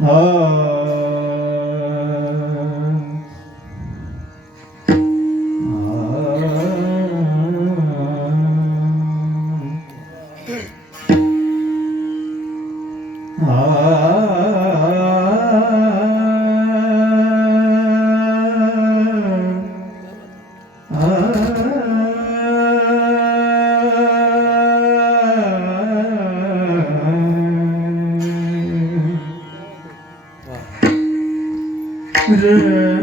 Ah. ah. ah. Yeah.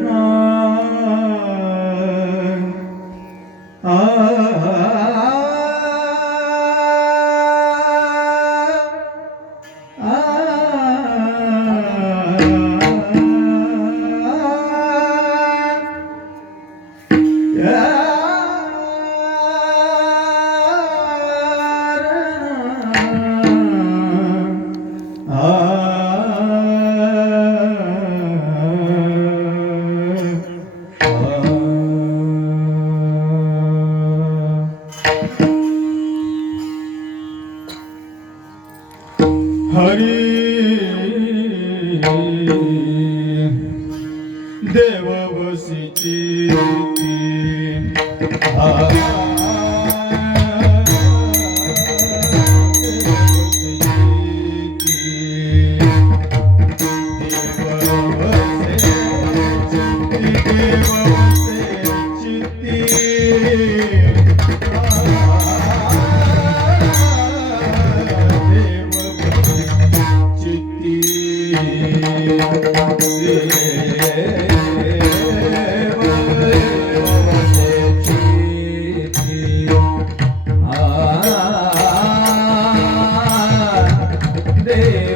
देव वसिती दे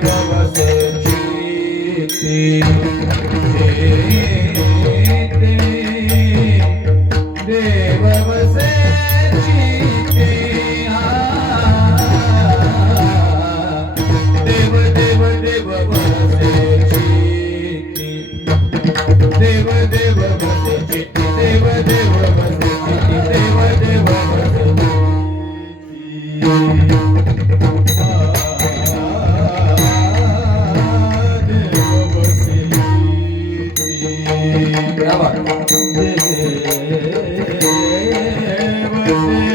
வந்தவர் தேவ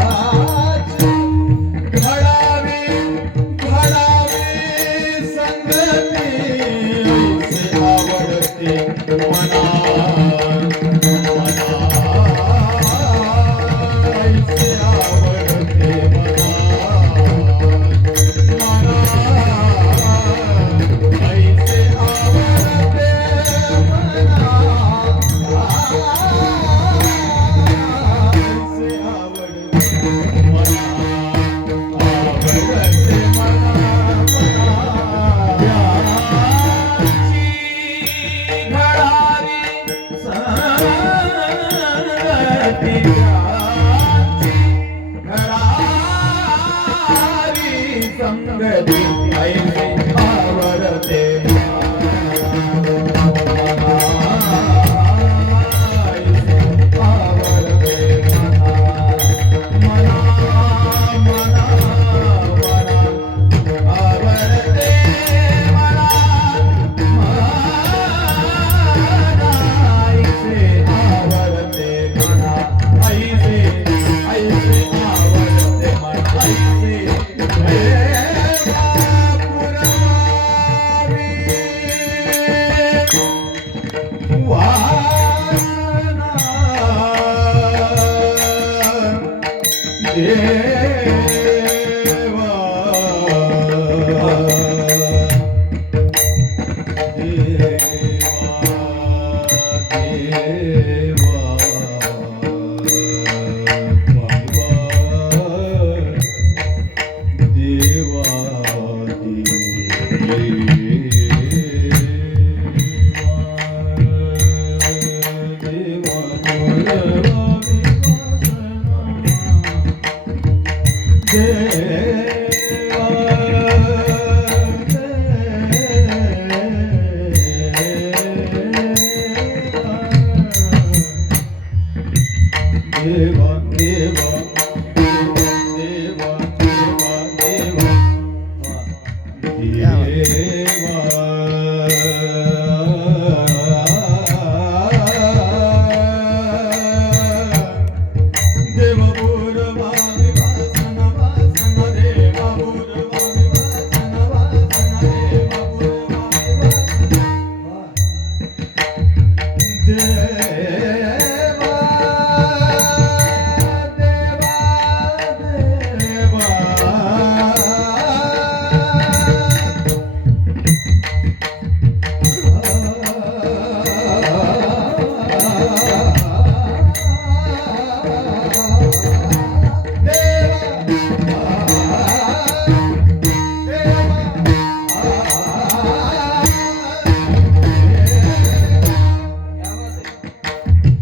Yeah. Deva.